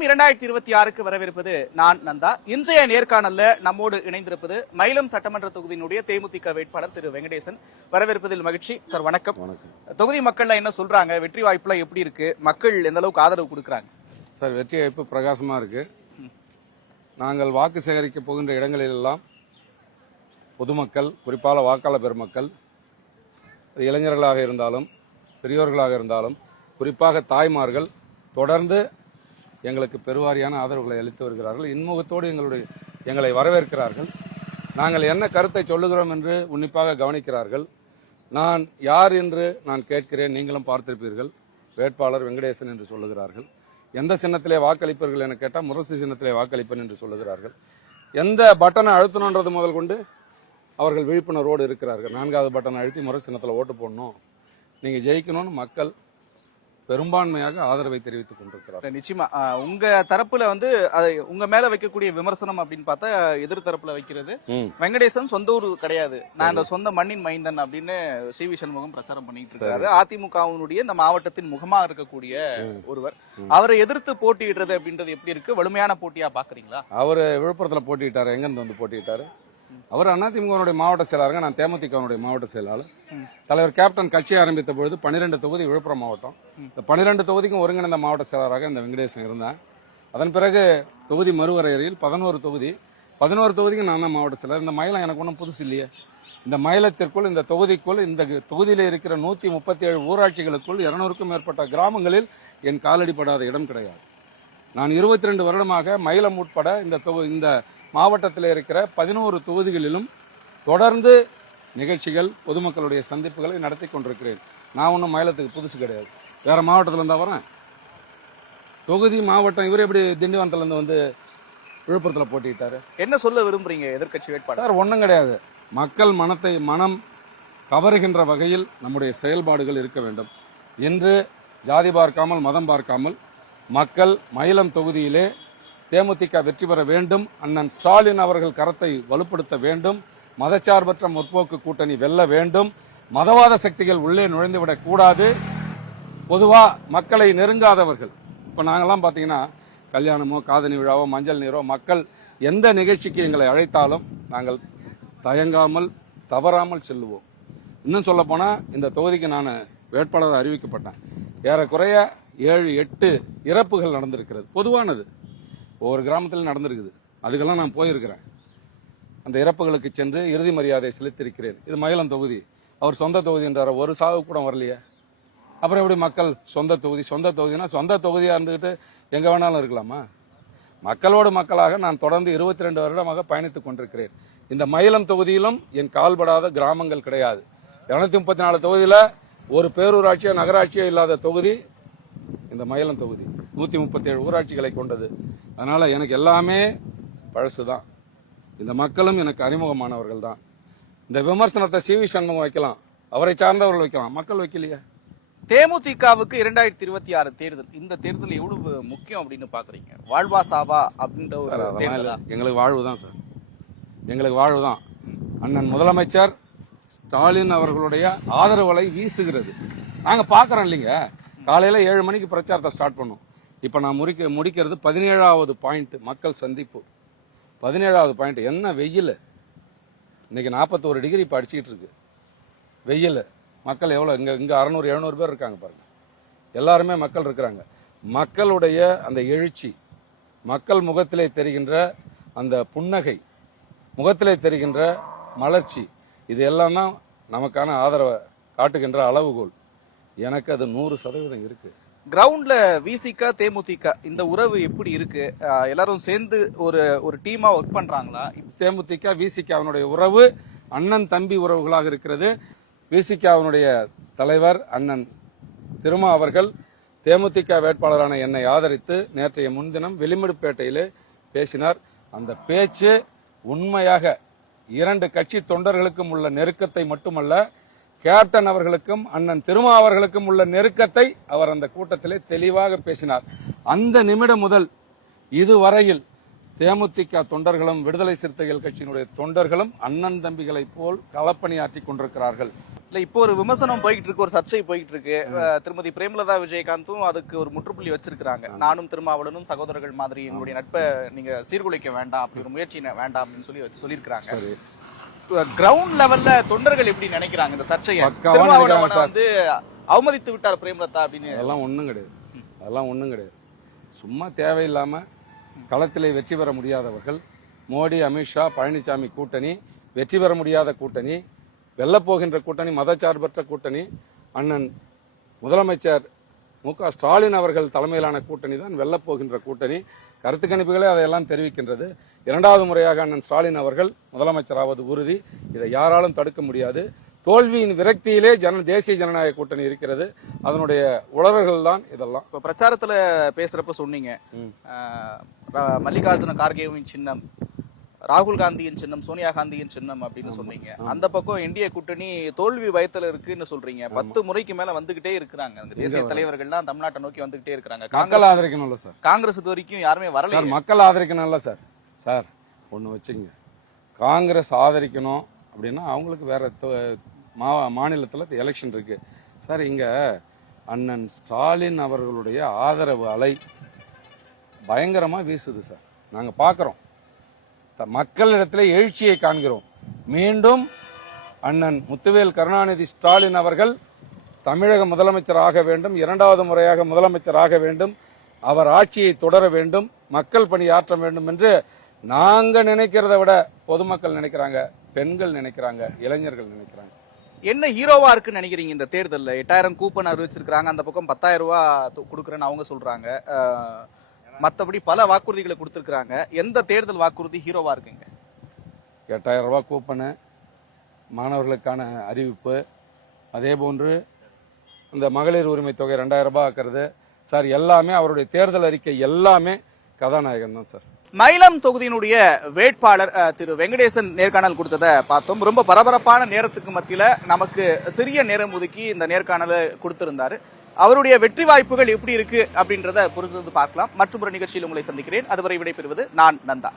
களம் 2026க்கு வரவிருப்பது நான் நந்தா. இன்றைய நேர்காணல்ல நம்மோடு இணைந்திருப்பது மயிலம் சட்டமன்ற தொகுதியினுடைய தேமுதிக வேட்பாளர் திரு வெங்கடேசன். வரவிருப்பதில் மகிழ்ச்சி சார். வணக்கம். தொகுதி மக்கள் என்ன சொல்றாங்க? வெற்றி வாய்ப்புலாம் எப்படி இருக்கு? மக்கள் எந்த அளவுக்கு ஆதரவு கொடுக்கறாங்க? சார், வெற்றி வாய்ப்பு பிரகாசமா இருக்கு. நாங்கள் வாக்கு சேகரிக்க போகின்ற இடங்களில் எல்லாம் பொதுமக்கள், குறிப்பாக வாக்காளர் பெருமக்கள், இளைஞர்களாக இருந்தாலும் பெரியோர்களாக இருந்தாலும் குறிப்பாக தாய்மார்கள் தொடர்ந்து எங்களுக்கு பெருவாரியான ஆதரவுகளை அளித்து வருகிறார்கள். இன்முகத்தோடு எங்களை வரவேற்கிறார்கள். நாங்கள் என்ன கருத்தை சொல்லுகிறோம் என்று உன்னிப்பாக கவனிக்கிறார்கள். நான் யார் என்று நான் கேட்கிறேன், நீங்களும் பார்த்திருப்பீர்கள். வேட்பாளர் வெங்கடேசன் என்று சொல்லுகிறார்கள். எந்த சின்னத்திலே வாக்களிப்பீர்கள் என கேட்டால் முரசு சின்னத்திலே வாக்களிப்பேன் என்று சொல்லுகிறார்கள். எந்த பட்டனை அழுத்தணுன்றது முதல் கொண்டு அவர்கள் விழிப்புணர்வோடு இருக்கிறார்கள். 4வது பட்டனை அழுத்தி முரசு சின்னத்தில் ஓட்டு போடணும், நீங்கள் ஜெயிக்கணும்னு மக்கள் பெரும்பான்மையாக ஆதரவை தெரிவித்துக் கொண்டிருக்கிறார். நிச்சயமா உங்க தரப்புல அதை உங்க மேல வைக்கக்கூடிய விமர்சனம் அப்படின்னு பார்த்தா எதிர் தரப்புல வைக்கிறது, வெங்கடேசன் சொந்த ஊர் கிடையாது, நான் இந்த சொந்த மண்ணின் மைந்தன் அப்படின்னு சி.வி. சண்முகம் பிரச்சாரம் பண்ணிட்டு இருக்காரு. அதிமுகவினுடைய இந்த மாவட்டத்தின் முகமா இருக்கக்கூடிய ஒருவர், அவரை எதிர்த்து போட்டியிடுறது அப்படின்றது எப்படி இருக்கு? வலிமையான போட்டியா பாக்குறீங்களா? அவரு விழுப்புரத்துல போட்டிட்டாரு. எங்க இருந்து போட்டிட்டாரு? அவர் அதிமுகவுடைய மாவட்ட செயலாளர், நான் தேமுதிகவுடைய மாவட்ட செயலாளர். தலைவர் கேப்டன் கட்சி ஆரம்பித்த பொழுது 12 தொகுதி விழுப்புரம் மாவட்டம். இந்த 12 தொகுதிக்கும் ஒருங்கிணைந்த மாவட்ட செயலாளராக இந்த வெங்கடேசன் இருந்தேன். அதன் பிறகு தொகுதி மறுவரையறையில் 11 தொகுதிக்கும் நான் தான் மாவட்ட செயலாளர். இந்த மயிலம் எனக்கு ஒன்றும் புதுசு இல்லையே. இந்த மயிலத்திற்குள், இந்த தொகுதிக்குள், இந்த தொகுதியில் இருக்கிற 137 ஊராட்சிகளுக்குள் 200க்கும் மேற்பட்ட கிராமங்களில் என் காலடிப்படாத இடம் கிடையாது. நான் 22 வருடமாக மயிலம் உட்பட இந்த மாவட்டத்தில் இருக்கிற 11 தொகுதிகளிலும் தொடர்ந்து நிகழ்ச்சிகள், பொதுமக்களுடைய சந்திப்புகளை நடத்தி கொண்டிருக்கிறேன். நான் ஒன்றும் மயிலத்துக்கு புதுசு கிடையாது. வேற மாவட்டத்தில் இருந்தா வரேன். தொகுதி மாவட்டம் இவர் எப்படி திண்டிவனத்துல இருந்து விழுப்புரத்தில் போட்டிட்டாரு? என்ன சொல்ல விரும்புறீங்க எதிர்கட்சி வேட்பாளர்? சார், ஒன்றும் கிடையாது. மக்கள் மனம் கவருகின்ற வகையில் நம்முடைய செயல்பாடுகள் இருக்க வேண்டும். இன்று ஜாதி பார்க்காமல், மதம் பார்க்காமல் மக்கள் மயிலம் தொகுதியிலே தேமுதிக வெற்றி பெற வேண்டும், அண்ணன் ஸ்டாலின் அவர்கள் கரத்தை வலுப்படுத்த வேண்டும், மதச்சார்பற்ற முற்போக்கு கூட்டணி வெல்ல வேண்டும், மதவாத சக்திகள் உள்ளே நுழைந்துவிடக் கூடாது. பொதுவா மக்களை நெருங்காதவர்கள், இப்ப நாங்கெல்லாம் பாத்தீங்கன்னா கல்யாணமோ காதணி விழாவோ மஞ்சள் நீரோ மக்கள் எந்த நிகழ்ச்சிக்கு எங்களை அழைத்தாலும் நாங்கள் தயங்காமல் தவறாமல் செல்லுவோம். இன்னும் சொல்ல போனா இந்த தொகுதிக்கு நான் வேட்பாளர் அறிவிக்கப்பட்டேன். ஏறக்குறைய 7-8 இறப்புகள் நடந்திருக்கிறது. பொதுவானது, ஒவ்வொரு கிராமத்தில் நடந்திருக்குது. அதுக்கெல்லாம் நான் போயிருக்கிறேன். அந்த இறப்புகளுக்கு சென்று இறுதி மரியாதை செலுத்தியிருக்கிறேன். இது மயிலம் தொகுதி. அவர் சொந்த தொகுதி என்றார். ஒரு சாவு கூட வரலையே. அப்புறம் எப்படி மக்கள் சொந்த தொகுதினா சொந்த தொகுதியா இருந்துகிட்டு எங்க வேணாலும் இருக்கலாமா? மக்களோடு மக்களாக நான் தொடர்ந்து 22 வருடமாக பயணித்துக் கொண்டிருக்கிறேன். இந்த மயிலம் தொகுதியிலும் என் கால்படாத கிராமங்கள் கிடையாது. 234 தொகுதியில ஒரு பேரூராட்சியோ நகராட்சியோ இல்லாத தொகுதி இந்த மயிலம் தொகுதி. 137 ஊராட்சிகளை கொண்டது. அதனால எனக்கு எல்லாமே பழசுதான். இந்த மக்களும் எனக்கு அறிமுகமானவர்கள் தான். இந்த விமர்சனத்தை சி.வி. சண்முகம் வைக்கலாம், அவரை சார்ந்தவர்கள் வைக்கலாம், மக்கள் வைக்கலையே. தேமுதிகவுக்கு 2026 தேர்தல், இந்த தேர்தல் எவ்வளவு முக்கியம் அப்படின்னு பாக்குறீங்க? வாழ்வா சாவா அப்படின்ற ஒரு தேர்தல். எங்களுக்கு வாழ்வுதான் சார், எங்களுக்கு வாழ்வுதான். அண்ணன் முதலமைச்சர் ஸ்டாலின் அவர்களுடைய ஆதரவுகளை வீசுகிறது. நாங்க பாக்குறோம் இல்லைங்க. காலையில 7 மணிக்கு பிரச்சாரத்தை ஸ்டார்ட் பண்ணும். இப்ப நான் முடிக்கிறது 17வது பாயிண்ட், மக்கள் சந்திப்பு. 17வது பாயிண்ட். என்ன வெயில்! இன்னைக்கு 41 டிகிரி இப்ப அடிச்சுக்கிட்டு இருக்கு வெயில். மக்கள் எவ்வளவு? இங்க 600-700 பேர் இருக்காங்க பாருங்க. எல்லாருமே மக்கள் இருக்கிறாங்க. மக்களுடைய அந்த எழுச்சி, மக்கள் முகத்திலே தெரிகின்ற அந்த புன்னகை, முகத்திலே தெரிகின்ற மலர்ச்சி, இது எல்லாம் தான் நமக்கான ஆதரவை காட்டுகின்ற அளவுகோல். எனக்கு அது 100% இருக்கு. கிரவுண்ட்ல விசிக தேமுதிக இந்த உறவு எப்படி இருக்கு? எல்லாரும் சேர்ந்து ஒரு டீமா ஒர்க் பண்றாங்களா? தேமுதிக விசிகவினுடைய உறவு அண்ணன் தம்பி உறவுகளாக இருக்கிறது. விசிகவினுடைய தலைவர் அண்ணன் திருமா அவர்கள் தேமுதிக வேட்பாளரான என்னை ஆதரித்து நேற்றைய முன்தினம் வெளிமடுப்பேட்டையிலே பேசினார். அந்த பேச்சு உண்மையாக 2 கட்சி தொண்டர்களுக்கும் உள்ள நெருக்கத்தை மட்டுமல்ல, கேப்டன் அவர்களுக்கும் அண்ணன் திருமா அவர்களுக்கும் உள்ள நெருக்கத்தை அவர் அந்த கூட்டத்திலே தெளிவாக பேசினார். அந்த நிமிடம் முதல் இதுவரையில் தேமுதிக தொண்டர்களும் விடுதலை சிறுத்தைகள் கட்சியினுடைய தொண்டர்களும் அண்ணன் தம்பிகளை போல் களப்பணியாற்றி கொண்டிருக்கிறார்கள். இல்ல இப்போ ஒரு விமர்சனம் போய்கிட்டு இருக்கு, ஒரு சர்ச்சை போய்கிட்டு இருக்கு. திருமதி பிரேமலதா விஜயகாந்தும் அதுக்கு ஒரு முற்றுப்புள்ளி வச்சிருக்காங்க. நானும் திருமாவளவனும் சகோதரர்கள் மாதிரி எங்களுடைய நட்பை நீங்க சீர்குலைக்க வேண்டாம், அப்படி ஒரு முயற்சி வேண்டாம் அப்படின்னு சொல்லியிருக்காங்க. கிரவுண்ட் லெவல்ல தொண்டர்கள் எப்படி நினைக்கிறாங்க இந்த சர்ச்சையை? திருமாவளவனை வந்து அவமதித்து விட்டார் பிரேமலதா அப்படின்னு. அதெல்லாம் ஒண்ணும் கிடையாது. சும்மா தேவையில்லாம களத்திலே வெற்றி பெற முடியாதவர்கள், மோடி, அமித்ஷா, பழனிசாமி கூட்டணி வெற்றி பெற முடியாத கூட்டணி, வெல்லப்போகின்ற கூட்டணி, மதச்சார்பற்ற கூட்டணி, அண்ணன் முதலமைச்சர் மு.க. ஸ்டாலின் அவர்கள் தலைமையிலான கூட்டணி தான் வெல்லப்போகின்ற கூட்டணி. கருத்து கணிப்புகளே அதையெல்லாம் தெரிவிக்கின்றது. 2வது முறையாக அண்ணன் ஸ்டாலின் அவர்கள் முதலமைச்சராவது உறுதி. இதை யாராலும் தடுக்க முடியாது. தோல்வியின் விரக்தியிலே தேசிய ஜனநாயக கூட்டணி இருக்கிறது. அதனுடைய உளறல்கள் தான் இதெல்லாம். இப்ப பிரச்சாரத்துல பேசுறப்ப சொன்னீங்க, மல்லிகார்ஜுன கார்கேவின் சின்னம், ராகுல் காந்தியின் சின்னம், சோனியா காந்தியின் சின்னம் அப்படின்னு சொன்னீங்க. அந்த பக்கம் என்டிஏ கூட்டணி தோல்வி பயத்துல இருக்குன்னு சொல்றீங்க. 10 முறைக்கு மேல வந்துகிட்டே இருக்கிறாங்க. அந்த தேசிய தலைவர்கள்லாம் தமிழ்நாட்டை நோக்கி வந்துகிட்டே இருக்கிறாங்க. மக்கள் ஆதரிக்கணும்ல சார். காங்கிரஸ் இது வரைக்கும் யாருமே வரல. மக்கள் ஆதரிக்கணும்ல சார். சார் ஒண்ணு வச்சுங்க, காங்கிரஸ் ஆதரிக்கணும் அப்படின்னா அவங்களுக்கு வேற மாநிலத்துல எலெக்ஷன் இருக்கு சார். இங்க அண்ணன் ஸ்டாலின் அவர்களுடைய ஆதரவு அலை பயங்கரமா வீசுது சார். நாங்க பாக்குறோம், மக்களிடத்திலே எழுச்சியை காண்கிறோம். மீண்டும் அண்ணன் முத்துவேல் கருணாநிதி ஸ்டாலின் அவர்கள் தமிழக முதலமைச்சர் ஆக வேண்டும், 2வது முறையாக முதலமைச்சர் ஆக வேண்டும், அவர் ஆட்சியை தொடர வேண்டும், மக்கள் பணி ஆற்ற வேண்டும் என்று நாங்க நினைக்கிறத விட பொதுமக்கள் நினைக்கிறாங்க, பெண்கள் நினைக்கிறாங்க, இளைஞர்கள் நினைக்கிறாங்க. என்ன ஹீரோவா இருக்குன்னு நினைக்கிறீங்க இந்த தேர்தலில்? 8000 கூப்பன் அறிவிச்சிருக்காங்க, அந்த பக்கம் 10,000 ரூபாய் கொடுக்குறேன்னு அவங்க சொல்றாங்க. மற்றபடி பல வாக்குறுதிகளை கொடுத்துருக்காங்க. எந்த தேர்தல் வாக்குறுதி ஹீரோவா இருக்குங்க? 8000 ரூபாய் கூப்பனு, மாணவர்களுக்கான அறிவிப்பு, அதே போன்று இந்த மகளிர் உரிமை தொகை 2000 ரூபாய் ஆக்குறது சார், எல்லாமே அவருடைய தேர்தல் அறிக்கை எல்லாமே கதாநாயகன் தான் சார். மயிலம் தொகுதியினுடைய வேட்பாளர் திரு வெங்கடேசன் நேர்காணல் கொடுத்ததை பார்த்தோம். ரொம்ப பரபரப்பான நேரத்துக்கு மத்தியில நமக்கு சிறிய நேரம் ஒதுக்கி இந்த நேர்காணலை கொடுத்திருந்தாரு. அவருடைய வெற்றி வாய்ப்புகள் எப்படி இருக்கு அப்படின்றத பொறுத்து பார்க்கலாம். மற்றொரு நிகழ்ச்சியில் உங்களை சந்திக்கிறேன். அதுவரை விடைபெறுவது நான் நந்தா.